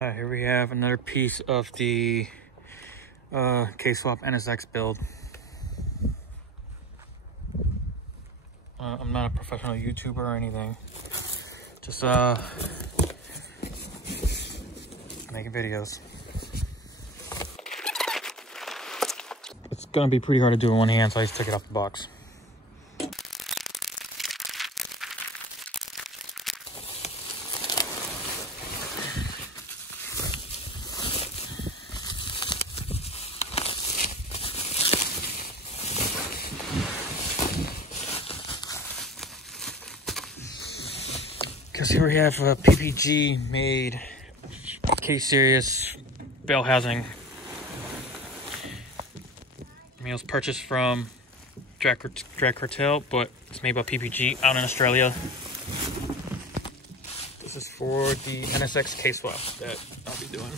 Here we have another piece of the K-Swap NSX build. I'm not a professional YouTuber or anything. Just making videos. It's gonna be pretty hard to do in one hand, so I just took it off the box. Because here we have a PPG made K Series bell housing. I mean, it was purchased from Cartel, but it's made by PPG out in Australia. This is for the NSX K-Swap that I'll be doing.